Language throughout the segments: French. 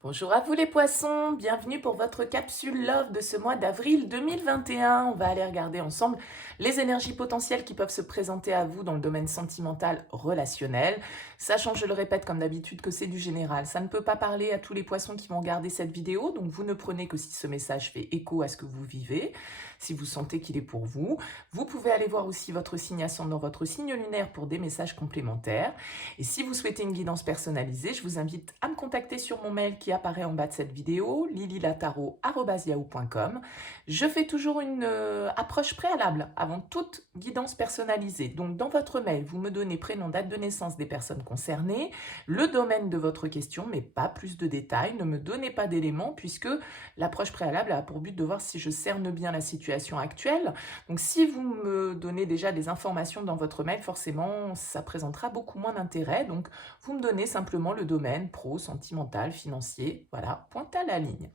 Bonjour à vous les poissons, bienvenue pour votre capsule Love de ce mois d'avril 2021. On va aller regarder ensemble les énergies potentielles qui peuvent se présenter à vous dans le domaine sentimental relationnel. Sachant, je le répète comme d'habitude, que c'est du général. Ça ne peut pas parler à tous les poissons qui vont regarder cette vidéo, donc vous ne prenez que si ce message fait écho à ce que vous vivez, si vous sentez qu'il est pour vous. Vous pouvez aller voir aussi votre signe ascendant, votre signe lunaire pour des messages complémentaires. Et si vous souhaitez une guidance personnalisée, je vous invite à me contacter sur mon mail qui apparaît en bas de cette vidéo, lililataro@yahoo.com. Je fais toujours une approche préalable avant toute guidance personnalisée. Donc dans votre mail, vous me donnez prénom, date de naissance des personnes concernées, le domaine de votre question, mais pas plus de détails. Ne me donnez pas d'éléments puisque l'approche préalable a pour but de voir si je cerne bien la situation actuelle. Donc si vous me donnez déjà des informations dans votre mail, forcément, ça présentera beaucoup moins d'intérêt. Donc vous me donnez simplement le domaine pro, sentimental, financier, voilà, point à la ligne.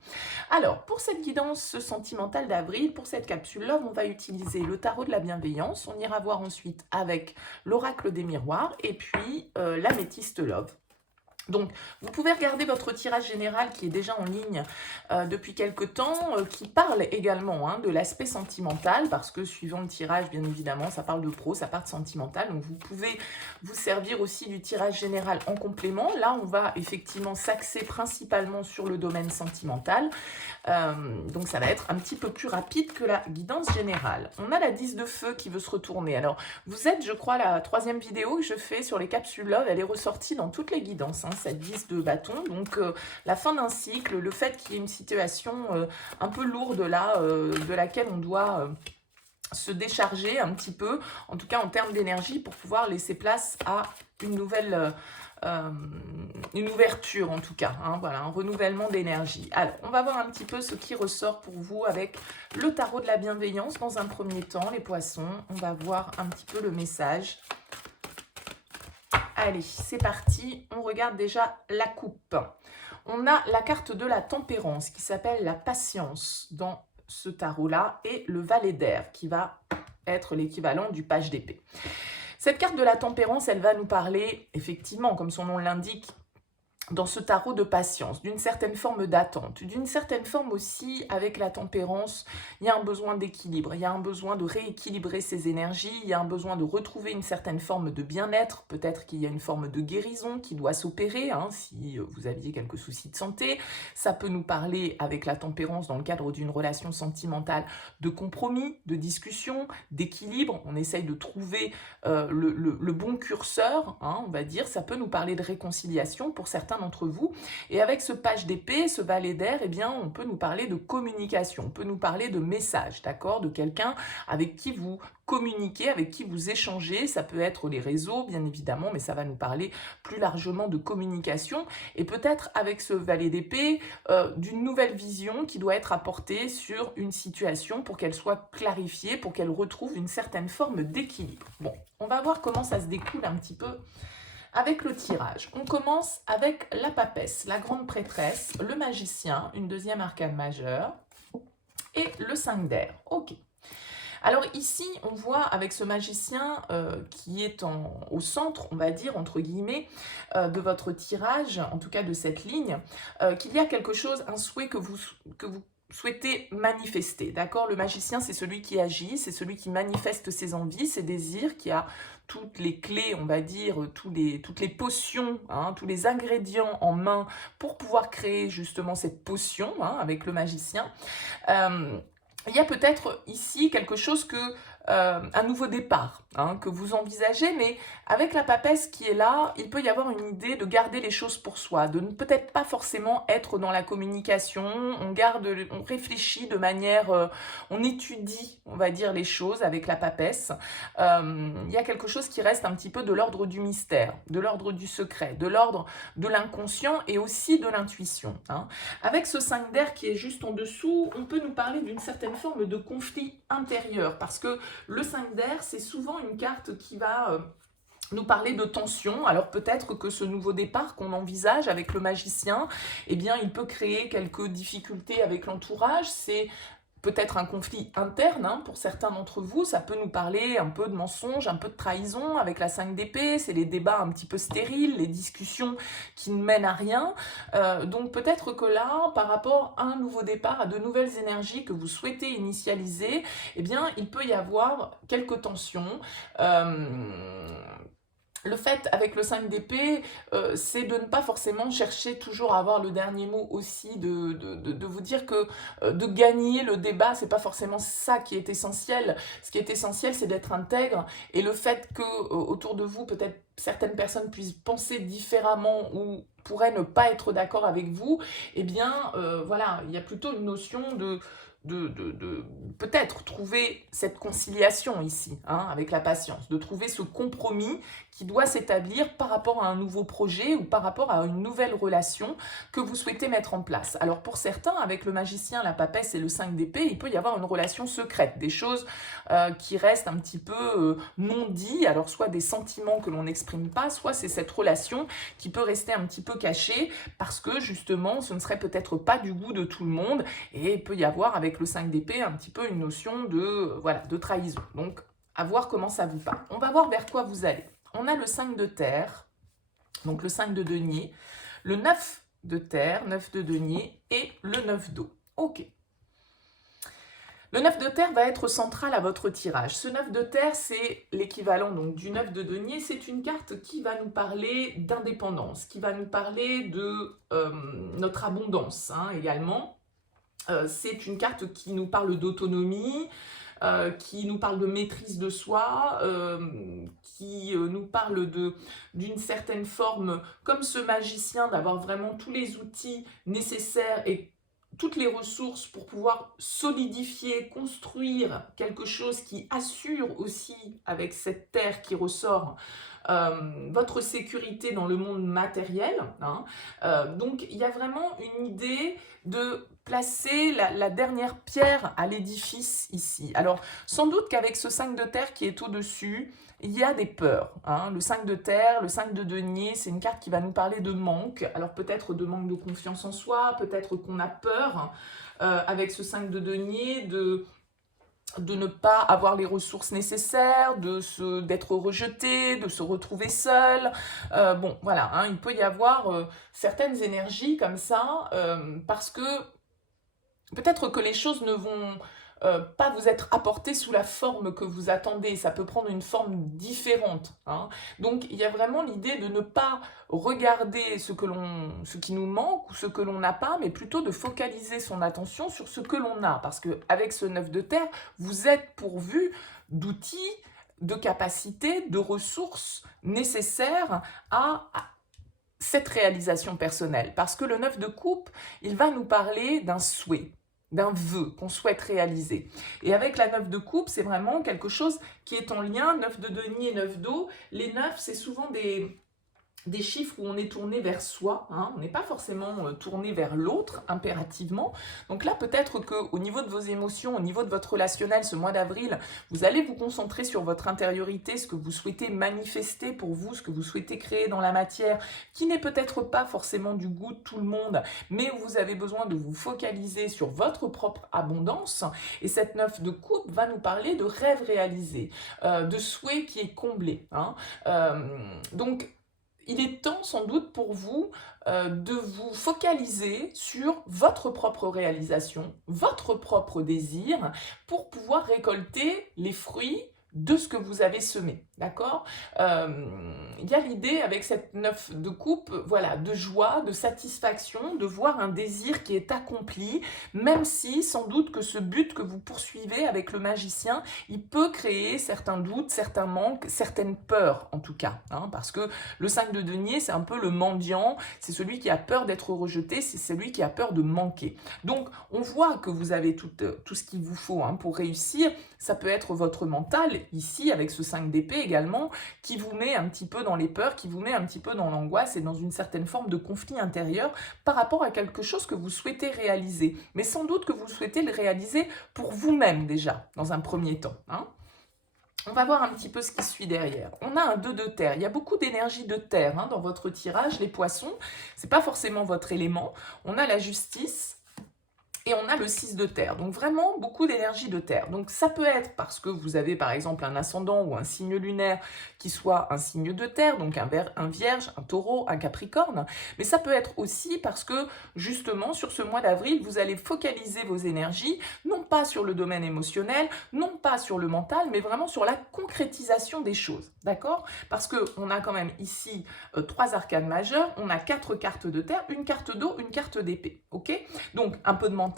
Alors, pour cette guidance sentimentale d'avril, pour cette capsule Love, on va utiliser le tarot de la bienveillance. On ira voir ensuite avec l'oracle des miroirs et puis l'améthyste Love. Donc, vous pouvez regarder votre tirage général qui est déjà en ligne depuis quelque temps, qui parle également de l'aspect sentimental, parce que suivant le tirage, bien évidemment, ça parle de pro, ça parle de sentimental. Donc, vous pouvez vous servir aussi du tirage général en complément. Là, on va effectivement s'axer principalement sur le domaine sentimental. Donc, ça va être un petit peu plus rapide que la guidance générale. On a la 10 de feu qui veut se retourner. Alors, vous êtes, je crois, la troisième vidéo que je fais sur les capsules Love. Elle est ressortie dans toutes les guidances, cette 10 de bâton. Donc, la fin d'un cycle, le fait qu'il y ait une situation un peu lourde là, de laquelle on doit se décharger un petit peu, en tout cas en termes d'énergie, pour pouvoir laisser place à une nouvelle... une ouverture en tout cas, voilà, un renouvellement d'énergie. Alors, on va voir un petit peu ce qui ressort pour vous avec le tarot de la bienveillance dans un premier temps, les poissons. On va voir un petit peu le message. Allez, c'est parti, on regarde déjà la coupe. On a la carte de la tempérance qui s'appelle la patience dans ce tarot-là et le valet d'air qui va être l'équivalent du page d'épée. Cette carte de la tempérance, elle va nous parler, effectivement, comme son nom l'indique, dans ce tarot de patience, d'une certaine forme d'attente, d'une certaine forme aussi avec la tempérance, il y a un besoin d'équilibre, il y a un besoin de rééquilibrer ses énergies, il y a un besoin de retrouver une certaine forme de bien-être, peut-être qu'il y a une forme de guérison qui doit s'opérer, si vous aviez quelques soucis de santé. Ça peut nous parler avec la tempérance dans le cadre d'une relation sentimentale de compromis, de discussion, d'équilibre, on essaye de trouver le bon curseur, on va dire. Ça peut nous parler de réconciliation pour certains d'entre vous. Et avec ce page d'épée, ce valet d'air, eh bien, on peut nous parler de communication, on peut nous parler de message, d'accord, de quelqu'un avec qui vous communiquer, avec qui vous échangez. Ça peut être les réseaux, bien évidemment, mais ça va nous parler plus largement de communication. Et peut-être avec ce valet d'épée, d'une nouvelle vision qui doit être apportée sur une situation pour qu'elle soit clarifiée, pour qu'elle retrouve une certaine forme d'équilibre. Bon, on va voir comment ça se découle un petit peu avec le tirage. On commence avec la papesse, la grande prêtresse, le magicien, une deuxième arcane majeure, et le 5 d'air. Ok. Alors ici, on voit avec ce magicien qui est au centre, on va dire, entre guillemets, de votre tirage, en tout cas de cette ligne, qu'il y a quelque chose, un souhait que vous souhaitez manifester, d'accord? Le magicien, c'est celui qui agit, c'est celui qui manifeste ses envies, ses désirs, qui a toutes les clés, on va dire, toutes les potions, tous les ingrédients en main pour pouvoir créer justement cette potion avec le magicien. Il y a peut-être ici quelque chose un nouveau départ que vous envisagez, mais avec la papesse qui est là, il peut y avoir une idée de garder les choses pour soi, de ne peut-être pas forcément être dans la communication, on réfléchit de manière, on étudie, on va dire, les choses avec la papesse. Il y a quelque chose qui reste un petit peu de l'ordre du mystère, de l'ordre du secret, de l'ordre de l'inconscient et aussi de l'intuition. Avec ce 5 d'air qui est juste en dessous, on peut nous parler d'une certaine forme de conflit intérieur, parce que le 5 d'air, c'est souvent une carte qui va nous parler de tension. Alors peut-être que ce nouveau départ qu'on envisage avec le magicien, eh bien, il peut créer quelques difficultés avec l'entourage. C'est peut-être un conflit interne, hein, pour certains d'entre vous, ça peut nous parler un peu de mensonge, un peu de trahison avec la 5 d'épée, c'est les débats un petit peu stériles, les discussions qui ne mènent à rien. Donc peut-être que là, par rapport à un nouveau départ, à de nouvelles énergies que vous souhaitez initialiser, eh bien, il peut y avoir quelques tensions. Le fait avec le 5 d'épée, c'est de ne pas forcément chercher toujours à avoir le dernier mot aussi, de vous dire que de gagner le débat, c'est pas forcément ça qui est essentiel. Ce qui est essentiel, c'est d'être intègre, et le fait que autour de vous, peut-être certaines personnes puissent penser différemment ou pourraient ne pas être d'accord avec vous, eh bien, voilà, il y a plutôt une notion de peut-être trouver cette conciliation ici, hein, avec la patience, de trouver ce compromis qui doit s'établir par rapport à un nouveau projet ou par rapport à une nouvelle relation que vous souhaitez mettre en place. Alors pour certains, avec le magicien, la papesse et le 5 d'épée, il peut y avoir une relation secrète, des choses qui restent un petit peu non dites, alors soit des sentiments que l'on n'exprime pas, soit c'est cette relation qui peut rester un petit peu cachée parce que justement ce ne serait peut-être pas du goût de tout le monde, et il peut y avoir avec le 5 d'épée un petit peu une notion de, voilà, de trahison. Donc à voir comment ça vous parle. On va voir vers quoi vous allez. On a le 5 de terre, donc le 5 de denier, le 9 de terre, 9 de denier et le 9 d'eau. Ok. Le 9 de terre va être central à votre tirage. Ce 9 de terre, c'est l'équivalent donc du 9 de denier. C'est une carte qui va nous parler d'indépendance, qui va nous parler de notre abondance, hein, également. C'est une carte qui nous parle d'autonomie, qui nous parle de maîtrise de soi, qui nous parle d'une certaine forme, comme ce magicien, d'avoir vraiment tous les outils nécessaires et toutes les ressources pour pouvoir solidifier, construire quelque chose qui assure aussi, avec cette terre qui ressort, votre sécurité dans le monde matériel, hein. Donc il y a vraiment une idée de placer la dernière pierre à l'édifice ici. Alors sans doute qu'avec ce 5 de terre qui est au-dessus, il y a des peurs, hein. Le 5 de terre, le 5 de denier, c'est une carte qui va nous parler de manque. Alors peut-être de manque de confiance en soi, peut-être qu'on a peur avec ce 5 de denier de ne pas avoir les ressources nécessaires, d'être rejeté, de se retrouver seul. Bon, voilà, hein, il peut y avoir certaines énergies comme ça, parce que peut-être que les choses ne vont pas vous être apportées sous la forme que vous attendez, ça peut prendre une forme différente, hein. Donc il y a vraiment l'idée de ne pas regarder ce qui nous manque ou ce que l'on n'a pas, mais plutôt de focaliser son attention sur ce que l'on a, parce qu'avec ce 9 de terre, vous êtes pourvu d'outils, de capacités, de ressources nécessaires à cette réalisation personnelle, parce que le 9 de coupe, il va nous parler d'un souhait, d'un vœu qu'on souhaite réaliser. Et avec la 9 de coupe, c'est vraiment quelque chose qui est en lien, 9 de denier, 9 d'eau. Les 9, c'est souvent des chiffres où on est tourné vers soi, hein. On n'est pas forcément tourné vers l'autre impérativement. Donc là, peut-être qu'au niveau de vos émotions, au niveau de votre relationnel, ce mois d'avril, vous allez vous concentrer sur votre intériorité, ce que vous souhaitez manifester pour vous, ce que vous souhaitez créer dans la matière, qui n'est peut-être pas forcément du goût de tout le monde, mais où vous avez besoin de vous focaliser sur votre propre abondance. Et cette 9 de coupe va nous parler de rêves réalisés, de souhaits qui est comblé, hein. Donc, il est temps sans doute pour vous de vous focaliser sur votre propre réalisation, votre propre désir, pour pouvoir récolter les fruits de ce que vous avez semé, d'accord? Il y a l'idée avec cette 9 de coupe, voilà, de joie, de satisfaction, de voir un désir qui est accompli, même si sans doute que ce but que vous poursuivez avec le magicien, il peut créer certains doutes, certains manques, certaines peurs en tout cas, hein, parce que le 5 de denier, c'est un peu le mendiant, c'est celui qui a peur d'être rejeté, c'est celui qui a peur de manquer. Donc on voit que vous avez tout ce qu'il vous faut, hein, pour réussir. Ça peut être votre mental, ici, avec ce 5 d'épée également, qui vous met un petit peu dans les peurs, qui vous met un petit peu dans l'angoisse et dans une certaine forme de conflit intérieur par rapport à quelque chose que vous souhaitez réaliser. Mais sans doute que vous souhaitez le réaliser pour vous-même déjà, dans un premier temps, hein. On va voir un petit peu ce qui suit derrière. On a un 2 de terre. Il y a beaucoup d'énergie de terre, hein, dans votre tirage, les poissons. C'est pas forcément votre élément. On a la justice Et on a le 6 de terre, donc vraiment beaucoup d'énergie de terre. Donc ça peut être parce que vous avez par exemple un ascendant ou un signe lunaire qui soit un signe de terre, donc un vierge, un taureau, un capricorne, mais ça peut être aussi parce que justement sur ce mois d'avril, vous allez focaliser vos énergies, non pas sur le domaine émotionnel, non pas sur le mental, mais vraiment sur la concrétisation des choses, d'accord? Parce qu'on a quand même ici 3 arcanes majeures, on a 4 cartes de terre, une carte d'eau, une carte d'épée, ok? Donc un peu de mental,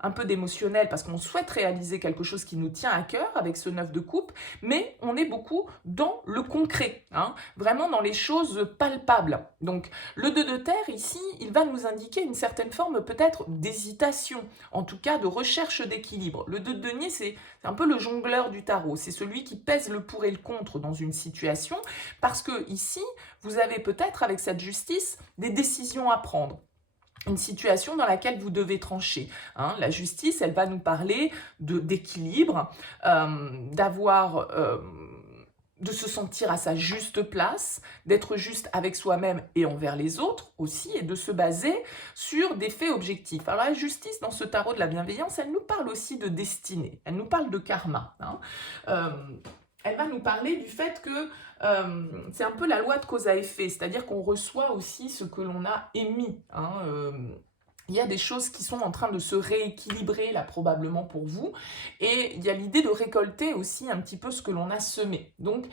un peu d'émotionnel parce qu'on souhaite réaliser quelque chose qui nous tient à cœur avec ce 9 de coupe, mais on est beaucoup dans le concret, hein, vraiment dans les choses palpables. Donc le 2 de terre ici, il va nous indiquer une certaine forme peut-être d'hésitation, en tout cas de recherche d'équilibre. Le 2 de denier, c'est un peu le jongleur du tarot, c'est celui qui pèse le pour et le contre dans une situation, parce que ici, vous avez peut-être avec cette justice des décisions à prendre. Une situation dans laquelle vous devez trancher. Hein. La justice, elle va nous parler d'équilibre, de se sentir à sa juste place, d'être juste avec soi-même et envers les autres aussi, et de se baser sur des faits objectifs. Alors la justice, dans ce tarot de la bienveillance, elle nous parle aussi de destinée, elle nous parle de karma. Hein. Elle va nous parler du fait que c'est un peu la loi de cause à effet, c'est-à-dire qu'on reçoit aussi ce que l'on a émis. Hein, il y a des choses qui sont en train de se rééquilibrer là probablement pour vous, et il y a l'idée de récolter aussi un petit peu ce que l'on a semé. Donc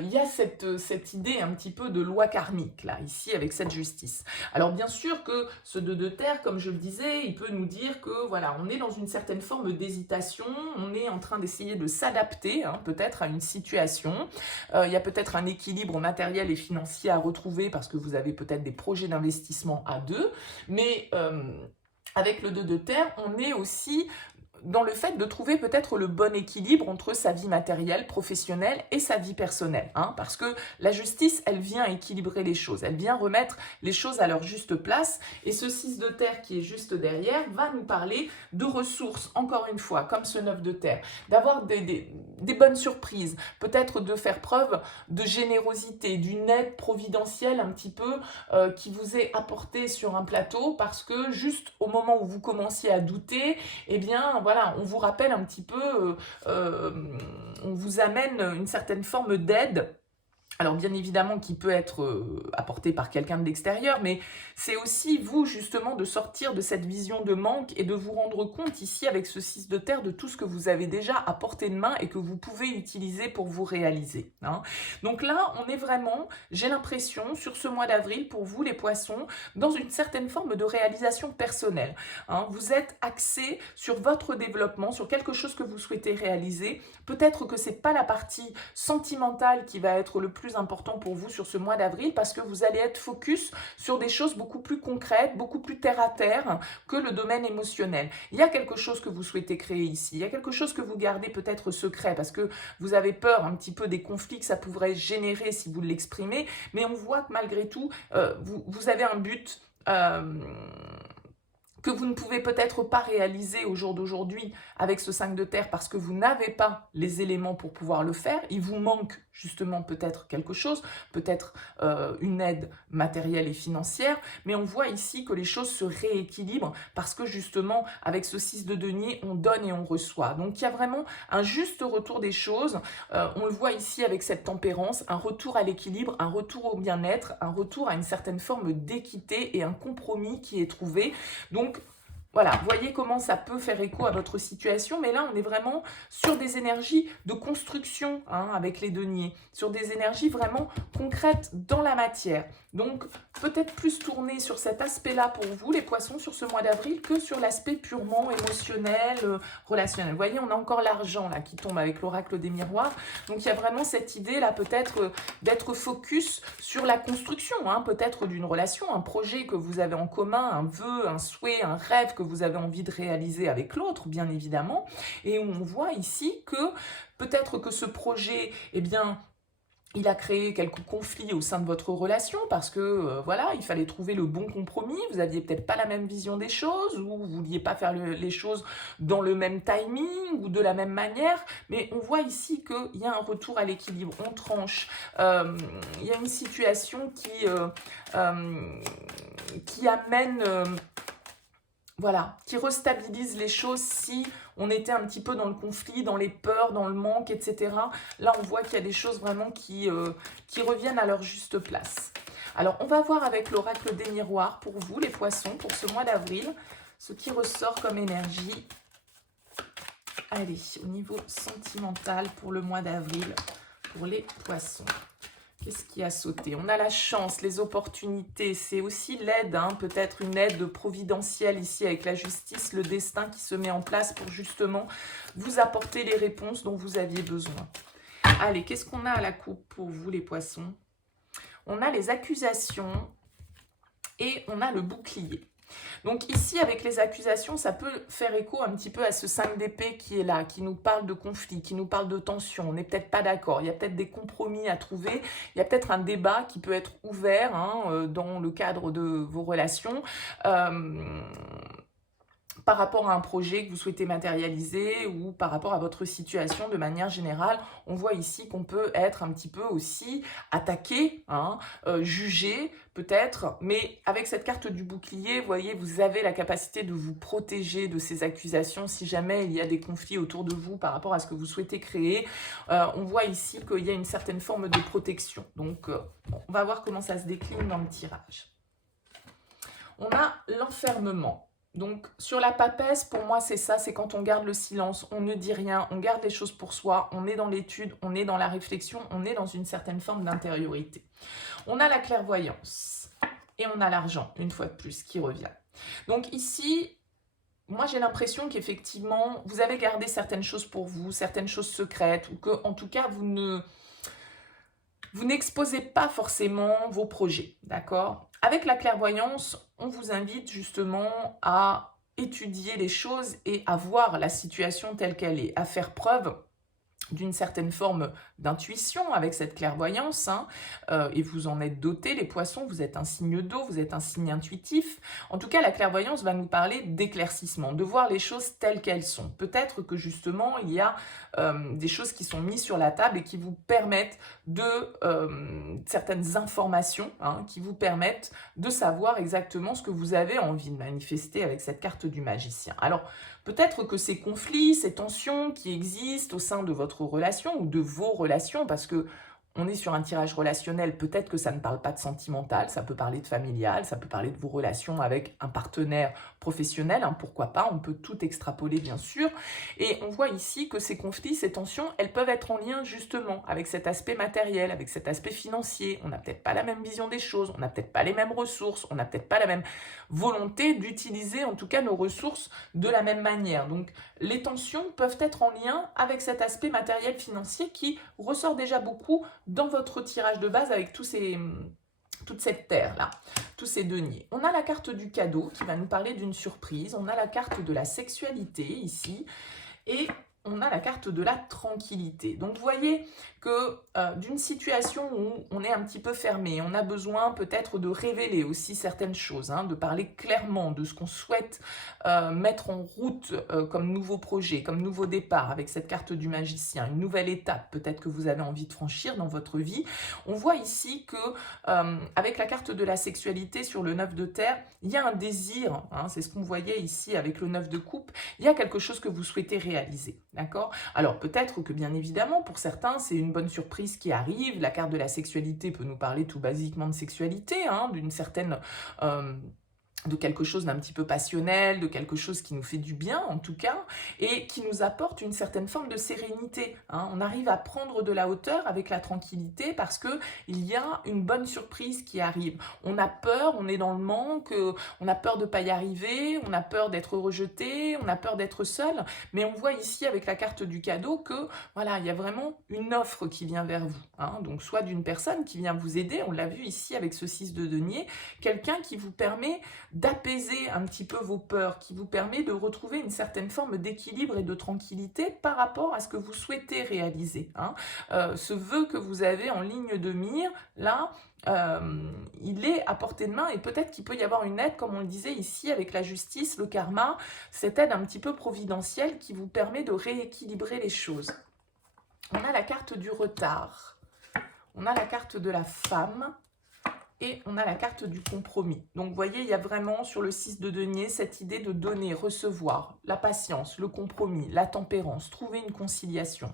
il y a cette idée un petit peu de loi karmique là, ici avec cette justice. Alors bien sûr que ce 2 de terre, comme je le disais, il peut nous dire que voilà, on est dans une certaine forme d'hésitation, on est en train d'essayer de s'adapter hein, peut-être à une situation, il y a peut-être un équilibre matériel et financier à retrouver parce que vous avez peut-être des projets d'investissement à deux, mais avec le 2 de terre, on est aussi dans le fait de trouver peut-être le bon équilibre entre sa vie matérielle, professionnelle et sa vie personnelle. Hein, parce que la justice, elle vient équilibrer les choses, elle vient remettre les choses à leur juste place. Et ce 6 de terre qui est juste derrière va nous parler de ressources, encore une fois, comme ce 9 de terre, d'avoir des bonnes surprises, peut-être de faire preuve de générosité, d'une aide providentielle un petit peu qui vous est apportée sur un plateau parce que juste au moment où vous commenciez à douter, eh bien voilà, on vous rappelle un petit peu, on vous amène une certaine forme d'aide. Alors bien évidemment qui peut être apporté par quelqu'un de l'extérieur, mais c'est aussi vous justement de sortir de cette vision de manque et de vous rendre compte ici avec ce 6 de terre de tout ce que vous avez déjà à portée de main et que vous pouvez utiliser pour vous réaliser. Hein. Donc là, on est vraiment, j'ai l'impression, sur ce mois d'avril, pour vous les poissons, dans une certaine forme de réalisation personnelle. Hein. Vous êtes axé sur votre développement, sur quelque chose que vous souhaitez réaliser. Peut-être que ce n'est pas la partie sentimentale qui va être le plus important pour vous sur ce mois d'avril parce que vous allez être focus sur des choses beaucoup plus concrètes, beaucoup plus terre à terre que le domaine émotionnel. Il y a quelque chose que vous souhaitez créer ici, il y a quelque chose que vous gardez peut-être secret parce que vous avez peur un petit peu des conflits que ça pourrait générer si vous l'exprimez, mais on voit que malgré tout, vous avez un but que vous ne pouvez peut-être pas réaliser au jour d'aujourd'hui avec ce 5 de terre parce que vous n'avez pas les éléments pour pouvoir le faire. Il vous manque justement peut-être quelque chose, peut-être une aide matérielle et financière, mais on voit ici que les choses se rééquilibrent parce que justement avec ce 6 de denier, on donne et on reçoit. Donc il y a vraiment un juste retour des choses. On le voit ici avec cette tempérance, un retour à l'équilibre, un retour au bien-être, un retour à une certaine forme d'équité et un compromis qui est trouvé. Donc voilà, voyez comment ça peut faire écho à votre situation, mais là on est vraiment sur des énergies de construction hein, avec les deniers, sur des énergies vraiment concrètes dans la matière. Donc peut-être plus tourné sur cet aspect-là pour vous, les poissons, sur ce mois d'avril, que sur l'aspect purement émotionnel, relationnel. Vous voyez, on a encore l'argent là qui tombe avec l'oracle des miroirs. Donc il y a vraiment cette idée là peut-être d'être focus sur la construction, hein, peut-être d'une relation, un projet que vous avez en commun, un vœu, un souhait, un rêve que vous avez envie de réaliser avec l'autre, bien évidemment. Et on voit ici que peut-être que ce projet, eh bien, il a créé quelques conflits au sein de votre relation parce que, voilà, il fallait trouver le bon compromis. Vous n'aviez peut-être pas la même vision des choses ou vous ne vouliez pas faire les choses dans le même timing ou de la même manière. Mais on voit ici qu'il y a un retour à l'équilibre. On tranche. Il y a une situation qui amène voilà, qui restabilise les choses si on était un petit peu dans le conflit, dans les peurs, dans le manque, etc. Là, on voit qu'il y a des choses vraiment qui reviennent à leur juste place. Alors, on va voir avec l'oracle des miroirs pour vous, les poissons, pour ce mois d'avril, ce qui ressort comme énergie. Allez, au niveau sentimental pour le mois d'avril, pour les poissons. Qu'est-ce qui a sauté? On a la chance, les opportunités, c'est aussi l'aide, hein, peut-être une aide providentielle ici avec la justice, le destin qui se met en place pour justement vous apporter les réponses dont vous aviez besoin. Allez, qu'est-ce qu'on a à la coupe pour vous les poissons? On a les accusations et on a le bouclier. Donc ici, avec les accusations, ça peut faire écho un petit peu à ce 5 d'épée qui est là, qui nous parle de conflit, qui nous parle de tension. On n'est peut-être pas d'accord, il y a peut-être des compromis à trouver, il y a peut-être un débat qui peut être ouvert hein, dans le cadre de vos relations. Par rapport à un projet que vous souhaitez matérialiser ou par rapport à votre situation de manière générale, on voit ici qu'on peut être un petit peu aussi attaqué, hein, jugé peut-être, mais avec cette carte du bouclier, vous voyez, vous avez la capacité de vous protéger de ces accusations si jamais il y a des conflits autour de vous par rapport à ce que vous souhaitez créer. On voit ici qu'il y a une certaine forme de protection. Donc, on va voir comment ça se décline dans le tirage. On a l'enfermement. Donc, sur la papesse, pour moi, c'est ça, c'est quand on garde le silence, on ne dit rien, on garde les choses pour soi, on est dans l'étude, on est dans la réflexion, on est dans une certaine forme d'intériorité. On a la clairvoyance et on a l'argent, une fois de plus, qui revient. Donc ici, moi, j'ai l'impression qu'effectivement, vous avez gardé certaines choses pour vous, certaines choses secrètes, ou que, en tout cas, vous n'exposez pas forcément vos projets, d'accord? Avec la clairvoyance, on vous invite justement à étudier les choses et à voir la situation telle qu'elle est, à faire preuve d'une certaine forme d'intuition avec cette clairvoyance, hein, et vous en êtes doté, les poissons, vous êtes un signe d'eau, vous êtes un signe intuitif. En tout cas, la clairvoyance va nous parler d'éclaircissement, de voir les choses telles qu'elles sont. Peut-être que justement, il y a des choses qui sont mises sur la table et qui vous permettent certaines informations, hein, qui vous permettent de savoir exactement ce que vous avez envie de manifester avec cette carte du magicien. Alors, peut-être que ces conflits, ces tensions qui existent au sein de votre relation ou de vos relations, parce que on est sur un tirage relationnel, peut-être que ça ne parle pas de sentimental, ça peut parler de familial, ça peut parler de vos relations avec un partenaire professionnel, hein, pourquoi pas, on peut tout extrapoler bien sûr. Et on voit ici que ces conflits, ces tensions, elles peuvent être en lien justement avec cet aspect matériel, avec cet aspect financier. On n'a peut-être pas la même vision des choses, on n'a peut-être pas les mêmes ressources, on n'a peut-être pas la même volonté d'utiliser en tout cas nos ressources de la même manière. Donc les tensions peuvent être en lien avec cet aspect matériel financier qui ressort déjà beaucoup dans votre tirage de base avec toute cette terre-là, tous ces deniers. On a la carte du cadeau qui va nous parler d'une surprise. On a la carte de la sexualité ici. Et on a la carte de la tranquillité. Donc, vous voyez que d'une situation où on est un petit peu fermé, on a besoin peut-être de révéler aussi certaines choses, hein, de parler clairement de ce qu'on souhaite mettre en route comme nouveau projet, comme nouveau départ avec cette carte du magicien, une nouvelle étape peut-être que vous avez envie de franchir dans votre vie. On voit ici que avec la carte de la sexualité sur le 9 de terre, il y a un désir, hein, c'est ce qu'on voyait ici avec le 9 de coupe, il y a quelque chose que vous souhaitez réaliser, d'accord? Alors peut-être que bien évidemment, pour certains, c'est une bonne surprise qui arrive. La carte de la sexualité peut nous parler tout basiquement de sexualité, hein, d'une certaine... de quelque chose d'un petit peu passionnel, de quelque chose qui nous fait du bien en tout cas, et qui nous apporte une certaine forme de sérénité. Hein. On arrive à prendre de la hauteur avec la tranquillité parce qu'il y a une bonne surprise qui arrive. On a peur, on est dans le manque, on a peur de ne pas y arriver, on a peur d'être rejeté, on a peur d'être seul, mais on voit ici avec la carte du cadeau que voilà, il y a vraiment une offre qui vient vers vous. Hein. Donc soit d'une personne qui vient vous aider, on l'a vu ici avec ce 6 de denier, quelqu'un qui vous permet d'apaiser un petit peu vos peurs, qui vous permet de retrouver une certaine forme d'équilibre et de tranquillité par rapport à ce que vous souhaitez réaliser. Hein. Ce vœu que vous avez en ligne de mire, là, il est à portée de main et peut-être qu'il peut y avoir une aide, comme on le disait ici avec la justice, le karma, cette aide un petit peu providentielle qui vous permet de rééquilibrer les choses. On a la carte du retard, on a la carte de la femme, et on a la carte du compromis. Donc, vous voyez, il y a vraiment sur le 6 de denier cette idée de donner, recevoir, la patience, le compromis, la tempérance, trouver une conciliation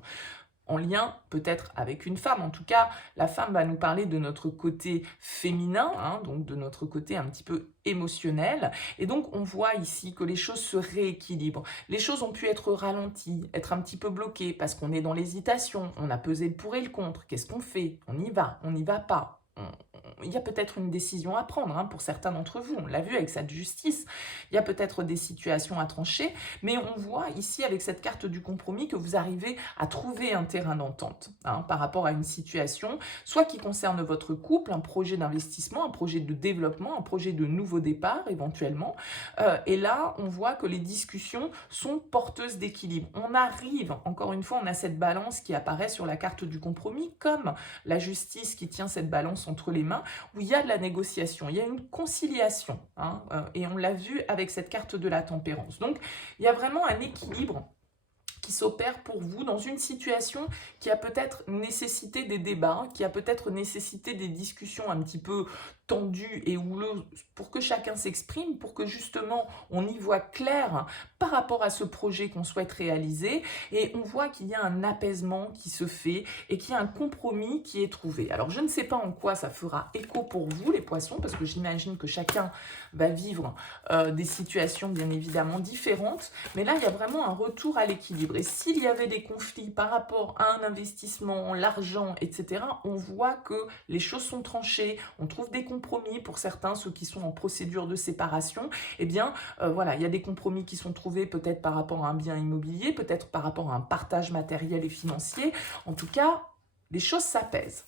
en lien peut-être avec une femme. En tout cas, la femme va nous parler de notre côté féminin, hein, donc de notre côté un petit peu émotionnel. Et donc, on voit ici que les choses se rééquilibrent. Les choses ont pu être ralenties, être un petit peu bloquées parce qu'on est dans l'hésitation, on a pesé le pour et le contre. Qu'est-ce qu'on fait? On n'y va pas. Il y a peut-être une décision à prendre hein, pour certains d'entre vous. On l'a vu avec cette justice. Il y a peut-être des situations à trancher, mais on voit ici avec cette carte du compromis que vous arrivez à trouver un terrain d'entente hein, par rapport à une situation, soit qui concerne votre couple, un projet d'investissement, un projet de développement, un projet de nouveau départ éventuellement. Et là, on voit que les discussions sont porteuses d'équilibre. On arrive, encore une fois, on a cette balance qui apparaît sur la carte du compromis, comme la justice qui tient cette balance entre les mains, où il y a de la négociation, il y a une conciliation, hein, et on l'a vu avec cette carte de la tempérance. Donc, il y a vraiment un équilibre qui s'opère pour vous dans une situation qui a peut-être nécessité des débats, qui a peut-être nécessité des discussions un petit peu tendues et houleuses pour que chacun s'exprime, pour que justement on y voit clair par rapport à ce projet qu'on souhaite réaliser et on voit qu'il y a un apaisement qui se fait et qu'il y a un compromis qui est trouvé. Alors je ne sais pas en quoi ça fera écho pour vous les poissons parce que j'imagine que chacun va vivre des situations bien évidemment différentes, mais là il y a vraiment un retour à l'équilibre. Et s'il y avait des conflits par rapport à un investissement, l'argent, etc., on voit que les choses sont tranchées, on trouve des compromis pour certains, ceux qui sont en procédure de séparation, eh bien voilà, il y a des compromis qui sont trouvés peut-être par rapport à un bien immobilier, peut-être par rapport à un partage matériel et financier. En tout cas, les choses s'apaisent.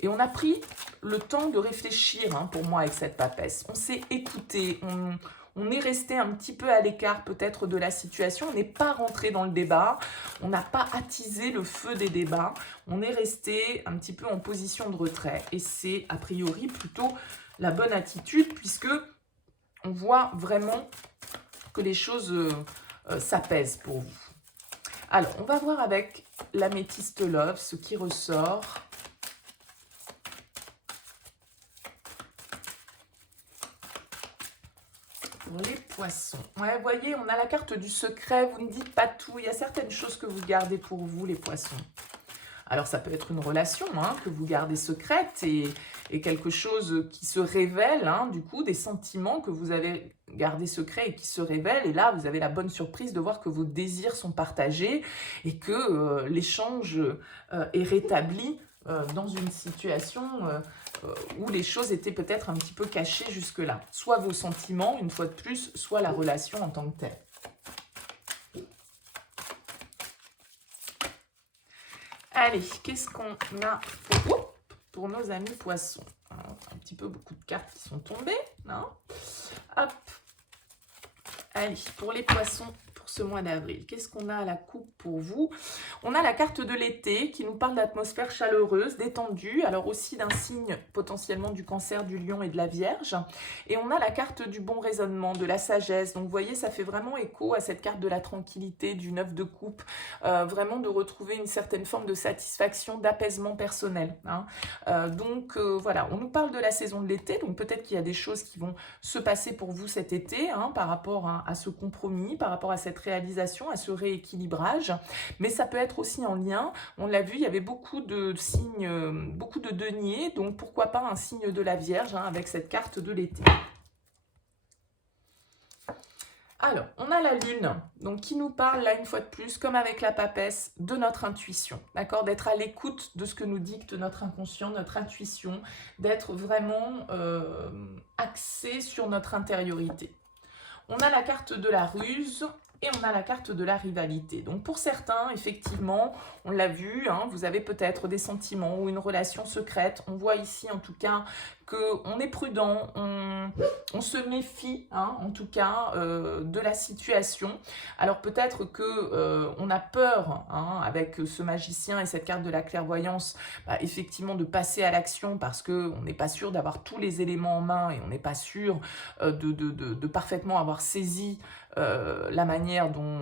Et on a pris le temps de réfléchir hein, pour moi avec cette papesse. On s'est écouté, on est resté un petit peu à l'écart peut-être de la situation, on n'est pas rentré dans le débat, on n'a pas attisé le feu des débats, on est resté un petit peu en position de retrait. Et c'est a priori plutôt la bonne attitude puisque on voit vraiment que les choses s'apaisent pour vous. Alors, on va voir avec l'améthyste love ce qui ressort. Les poissons. Ouais, vous voyez, on a la carte du secret. Vous ne dites pas tout. Il y a certaines choses que vous gardez pour vous, les poissons. Alors, ça peut être une relation hein, que vous gardez secrète et quelque chose qui se révèle, hein, du coup, des sentiments que vous avez gardés secrets et qui se révèlent. Et là, vous avez la bonne surprise de voir que vos désirs sont partagés et que l'échange est rétabli dans une situation où les choses étaient peut-être un petit peu cachées jusque-là. Soit vos sentiments, une fois de plus, soit la relation en tant que telle. Allez, qu'est-ce qu'on a pour nos amis poissons? Un petit peu beaucoup de cartes qui sont tombées. Hein, hop. Allez, pour les poissons, ce mois d'avril. Qu'est-ce qu'on a à la coupe pour vous? On a la carte de l'été qui nous parle d'atmosphère chaleureuse, détendue, alors aussi d'un signe potentiellement du Cancer, du Lion et de la Vierge. Et on a la carte du bon raisonnement, de la sagesse. Donc vous voyez, ça fait vraiment écho à cette carte de la tranquillité, du 9 de coupe, vraiment de retrouver une certaine forme de satisfaction, d'apaisement personnel. Hein. Voilà, on nous parle de la saison de l'été, donc peut-être qu'il y a des choses qui vont se passer pour vous cet été, hein, par rapport à ce compromis, par rapport à cette réalisation, à ce rééquilibrage, mais ça peut être aussi en lien, on l'a vu, il y avait beaucoup de signes, beaucoup de deniers, donc pourquoi pas un signe de la Vierge hein, avec cette carte de l'été. Alors, on a la Lune, donc qui nous parle, là, une fois de plus, comme avec la papesse, de notre intuition, d'accord? D'être à l'écoute de ce que nous dicte notre inconscient, notre intuition, d'être vraiment axé sur notre intériorité. On a la carte de la ruse et on a la carte de la rivalité. Donc pour certains, effectivement, on l'a vu, hein, vous avez peut-être des sentiments ou une relation secrète. On voit ici en tout cas qu'on est prudent, on se méfie hein, en tout cas de la situation. Alors peut-être qu'on a peur hein, avec ce magicien et cette carte de la clairvoyance, effectivement de passer à l'action parce qu'on n'est pas sûr d'avoir tous les éléments en main et on n'est pas sûr de parfaitement avoir saisi la manière dont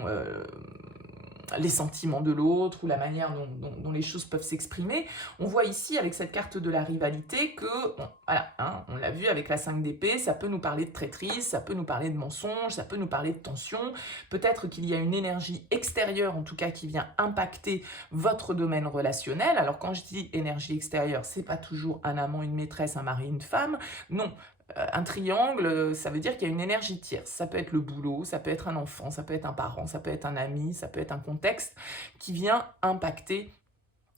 les sentiments de l'autre ou la manière dont les choses peuvent s'exprimer. On voit ici avec cette carte de la rivalité que, bon, voilà, hein, on l'a vu avec la 5 d'épée, ça peut nous parler de traîtrise, ça peut nous parler de mensonge, ça peut nous parler de tension. Peut-être qu'il y a une énergie extérieure, en tout cas, qui vient impacter votre domaine relationnel. Alors quand je dis énergie extérieure, c'est pas toujours un amant, une maîtresse, un mari, une femme. Non, un triangle, ça veut dire qu'il y a une énergie tierce. Ça peut être le boulot, ça peut être un enfant, ça peut être un parent, ça peut être un ami, ça peut être un contexte qui vient impacter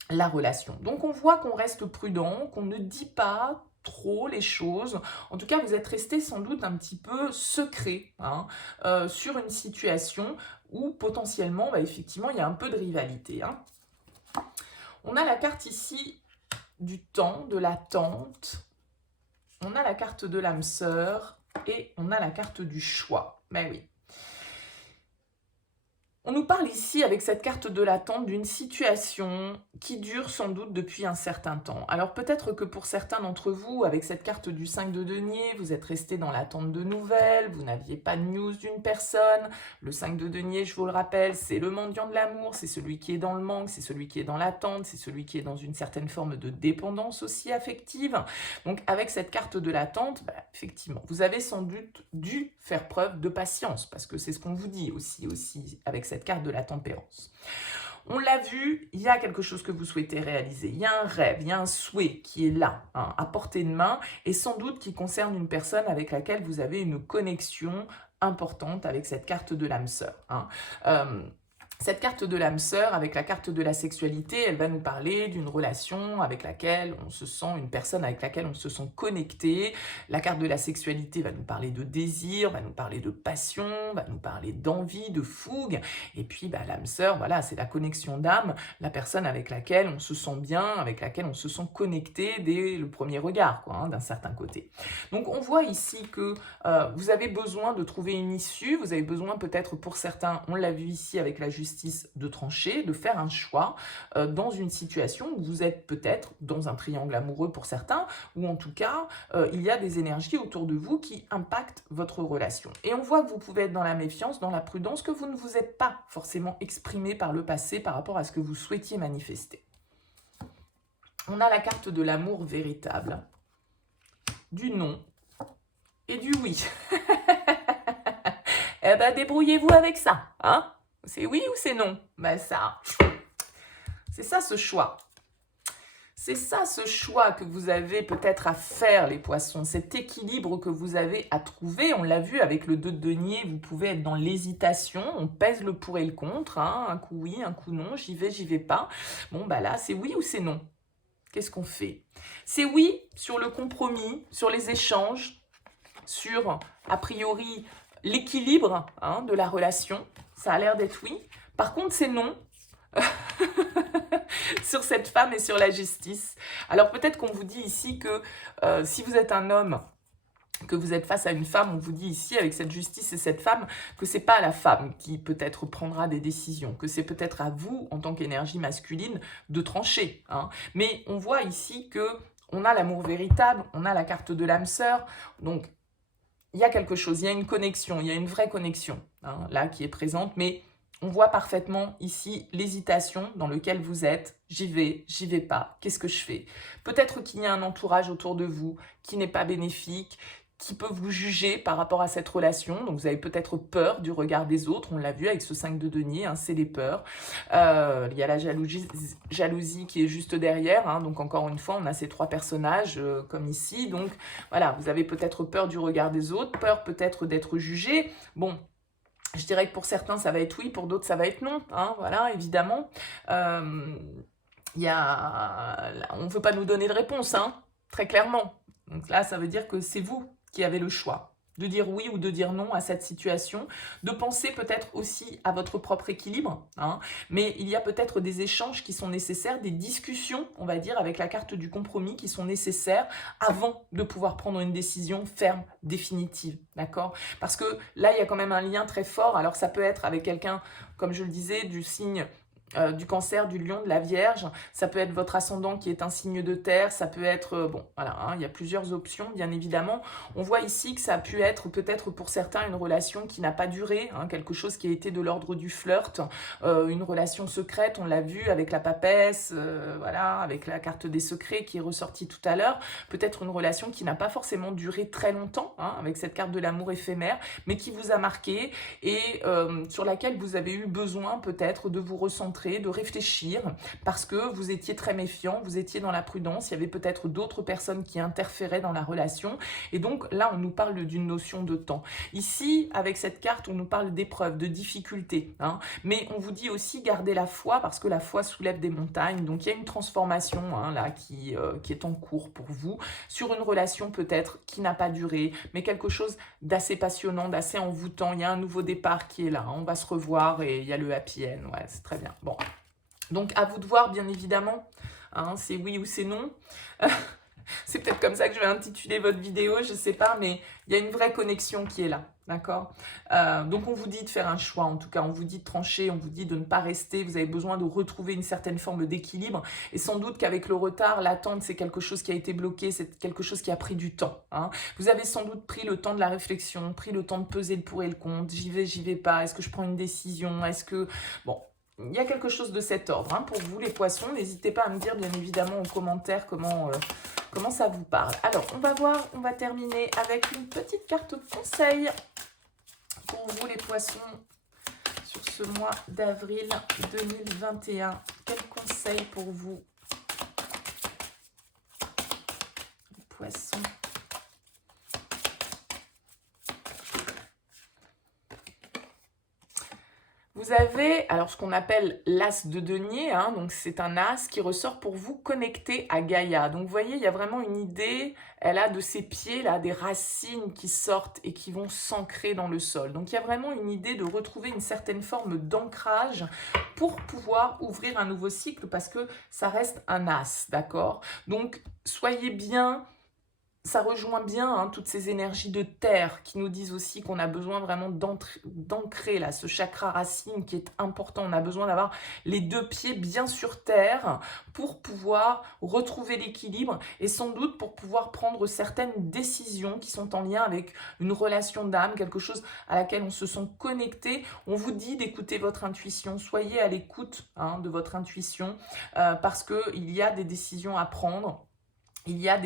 la relation. Donc on voit qu'on reste prudent, qu'on ne dit pas trop les choses. En tout cas, vous êtes resté sans doute un petit peu secret, hein, sur une situation où potentiellement, effectivement, il y a un peu de rivalité, hein. On a la carte ici du temps, de l'attente. On a la carte de l'âme sœur et on a la carte du choix. Mais oui. On nous parle ici, avec cette carte de l'attente, d'une situation qui dure sans doute depuis un certain temps. Alors peut-être que pour certains d'entre vous, avec cette carte du 5 de denier, vous êtes resté dans l'attente de nouvelles, vous n'aviez pas de news d'une personne. Le 5 de denier, je vous le rappelle, c'est le mendiant de l'amour, c'est celui qui est dans le manque, c'est celui qui est dans l'attente, c'est celui qui est dans une certaine forme de dépendance aussi affective. Donc avec cette carte de l'attente, effectivement, vous avez sans doute dû faire preuve de patience, parce que c'est ce qu'on vous dit aussi avec cette carte de la tempérance. On l'a vu, il y a quelque chose que vous souhaitez réaliser, il y a un rêve, il y a un souhait qui est là, hein, à portée de main, et sans doute qui concerne une personne avec laquelle vous avez une connexion importante avec cette carte de l'âme sœur, hein. Cette carte de l'âme sœur, avec la carte de la sexualité, elle va nous parler d'une relation avec laquelle on se sent, une personne avec laquelle on se sent connecté. La carte de la sexualité va nous parler de désir, va nous parler de passion, va nous parler d'envie, de fougue. Et puis l'âme sœur, voilà, c'est la connexion d'âme, la personne avec laquelle on se sent bien, avec laquelle on se sent connecté dès le premier regard, quoi, hein, d'un certain côté. Donc on voit ici que vous avez besoin de trouver une issue, vous avez besoin peut-être pour certains, on l'a vu ici avec la justice, de trancher, de faire un choix dans une situation où vous êtes peut-être dans un triangle amoureux pour certains, ou en tout cas, il y a des énergies autour de vous qui impactent votre relation. Et on voit que vous pouvez être dans la méfiance, dans la prudence, que vous ne vous êtes pas forcément exprimé par le passé par rapport à ce que vous souhaitiez manifester. On a la carte de l'amour véritable, du non et du oui. Eh ben, débrouillez-vous avec ça, hein? C'est oui ou c'est non? C'est ça ce choix. C'est ça ce choix que vous avez peut-être à faire, les poissons. Cet équilibre que vous avez à trouver. On l'a vu avec le 2 de denier, vous pouvez être dans l'hésitation. On pèse le pour et le contre, hein. Un coup oui, un coup non. J'y vais pas. Bon, là, c'est oui ou c'est non? Qu'est-ce qu'on fait? C'est oui sur le compromis, sur les échanges, sur, a priori, l'équilibre, hein, de la relation. Ça a l'air d'être oui. Par contre, c'est non sur cette femme et sur la justice. Alors peut-être qu'on vous dit ici que si vous êtes un homme, que vous êtes face à une femme, on vous dit ici avec cette justice et cette femme que c'est pas la femme qui peut-être prendra des décisions, que c'est peut-être à vous en tant qu'énergie masculine de trancher, hein. Mais on voit ici que on a l'amour véritable, on a la carte de l'âme sœur, donc il y a quelque chose, il y a une connexion, il y a une vraie connexion, hein, là qui est présente, mais on voit parfaitement ici l'hésitation dans laquelle vous êtes. J'y vais pas, qu'est-ce que je fais? Peut-être qu'il y a un entourage autour de vous qui n'est pas bénéfique, qui peut vous juger par rapport à cette relation. Donc vous avez peut-être peur du regard des autres. On l'a vu avec ce 5 de denier, hein, c'est les peurs. Il y a la jalousie qui est juste derrière, hein. Donc encore une fois, on a ces trois personnages comme ici. Donc voilà, vous avez peut-être peur du regard des autres, peur peut-être d'être jugé. Bon, je dirais que pour certains, ça va être oui, pour d'autres, ça va être non, hein, voilà, évidemment. On ne veut pas nous donner de réponse, hein, très clairement. Donc là, ça veut dire que c'est vous qui avez le choix de dire oui ou de dire non à cette situation, de penser peut-être aussi à votre propre équilibre, hein, mais il y a peut-être des échanges qui sont nécessaires, des discussions, on va dire, avec la carte du compromis qui sont nécessaires avant de pouvoir prendre une décision ferme, définitive, d'accord? Parce que là, il y a quand même un lien très fort, alors ça peut être avec quelqu'un, comme je le disais, du signe du Cancer, du Lion, de la Vierge. Ça peut être votre ascendant qui est un signe de terre. Ça peut être, bon, voilà, hein, il y a plusieurs options, bien évidemment. On voit ici que ça a pu être peut-être pour certains une relation qui n'a pas duré, hein, quelque chose qui a été de l'ordre du flirt, une relation secrète, on l'a vu avec la papesse, voilà, avec la carte des secrets qui est ressortie tout à l'heure. Peut-être une relation qui n'a pas forcément duré très longtemps, hein, avec cette carte de l'amour éphémère, mais qui vous a marqué et sur laquelle vous avez eu besoin peut-être de vous recentrer, de réfléchir, parce que vous étiez très méfiant, vous étiez dans la prudence, il y avait peut-être d'autres personnes qui interféraient dans la relation, et donc là on nous parle d'une notion de temps. Ici, avec cette carte, on nous parle d'épreuves, de difficultés, hein, mais on vous dit aussi garder la foi, parce que la foi soulève des montagnes, donc il y a une transformation hein, là qui est en cours pour vous, sur une relation peut-être qui n'a pas duré, mais quelque chose d'assez passionnant, d'assez envoûtant. Il y a un nouveau départ qui est là, hein, on va se revoir et il y a le happy end, ouais, c'est très bien. Bon, donc à vous de voir bien évidemment, hein, c'est oui ou c'est non. C'est peut-être comme ça que je vais intituler votre vidéo, je ne sais pas, mais il y a une vraie connexion qui est là, d'accord? Donc on vous dit de faire un choix, en tout cas, on vous dit de trancher, on vous dit de ne pas rester, vous avez besoin de retrouver une certaine forme d'équilibre, et sans doute qu'avec le retard, l'attente, c'est quelque chose qui a été bloqué, c'est quelque chose qui a pris du temps, hein. Vous avez sans doute pris le temps de la réflexion, pris le temps de peser le pour et le contre, j'y vais pas, est-ce que je prends une décision, est-ce que... Bon, il y a quelque chose de cet ordre, hein, pour vous les poissons, n'hésitez pas à me dire bien évidemment en commentaire comment ça vous parle. Alors, on va voir, on va terminer avec une petite carte conseil pour vous les poissons sur ce mois d'avril 2021. Quel conseil pour vous, les poissons? Vous avez alors ce qu'on appelle l'as de denier, hein, donc c'est un as qui ressort pour vous connecter à Gaïa. Donc vous voyez, il y a vraiment une idée, elle a de ses pieds là des racines qui sortent et qui vont s'ancrer dans le sol. Donc il y a vraiment une idée de retrouver une certaine forme d'ancrage pour pouvoir ouvrir un nouveau cycle parce que ça reste un as, d'accord? Donc soyez bien... Ça rejoint bien hein, toutes ces énergies de terre qui nous disent aussi qu'on a besoin vraiment d'ancrer là ce chakra racine qui est important. On a besoin d'avoir les deux pieds bien sur terre pour pouvoir retrouver l'équilibre et sans doute pour pouvoir prendre certaines décisions qui sont en lien avec une relation d'âme, quelque chose à laquelle on se sent connecté. On vous dit d'écouter votre intuition, soyez à l'écoute hein, de votre intuition parce qu'il y a des décisions à prendre. Il y a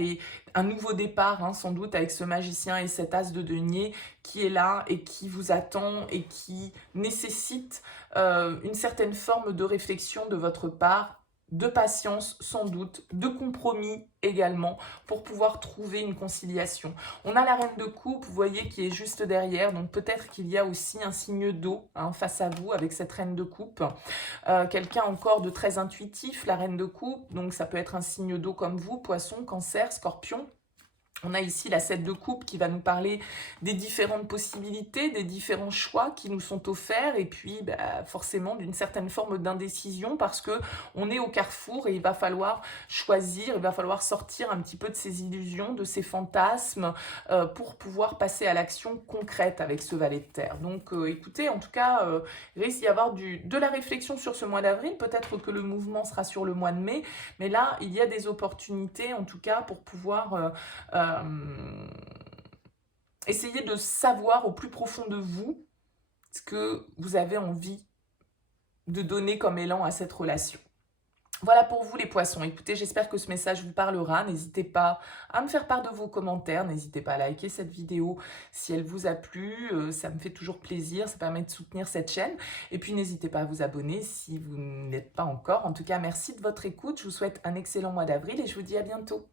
un nouveau départ, hein, sans doute, avec ce magicien et cet as de denier qui est là et qui vous attend et qui nécessite une certaine forme de réflexion de votre part, de patience sans doute, de compromis également, pour pouvoir trouver une conciliation. On a la reine de coupe, vous voyez, qui est juste derrière, donc peut-être qu'il y a aussi un signe d'eau hein, face à vous avec cette reine de coupe. Quelqu'un encore de très intuitif, la reine de coupe, donc ça peut être un signe d'eau comme vous, poisson, cancer, scorpion. On a ici la 7 de coupe qui va nous parler des différentes possibilités, des différents choix qui nous sont offerts et puis forcément d'une certaine forme d'indécision parce que on est au carrefour et il va falloir choisir, il va falloir sortir un petit peu de ces illusions, de ces fantasmes pour pouvoir passer à l'action concrète avec ce valet de terre. Donc écoutez, en tout cas, il risque d'y avoir de la réflexion sur ce mois d'avril, peut-être que le mouvement sera sur le mois de mai, mais là, il y a des opportunités en tout cas pour pouvoir... essayez de savoir au plus profond de vous ce que vous avez envie de donner comme élan à cette relation. Voilà pour vous les poissons. Écoutez, j'espère que ce message vous parlera. N'hésitez pas à me faire part de vos commentaires. N'hésitez pas à liker cette vidéo si elle vous a plu. Ça me fait toujours plaisir. Ça permet de soutenir cette chaîne. Et puis, n'hésitez pas à vous abonner si vous n'êtes pas encore. En tout cas, merci de votre écoute. Je vous souhaite un excellent mois d'avril et je vous dis à bientôt.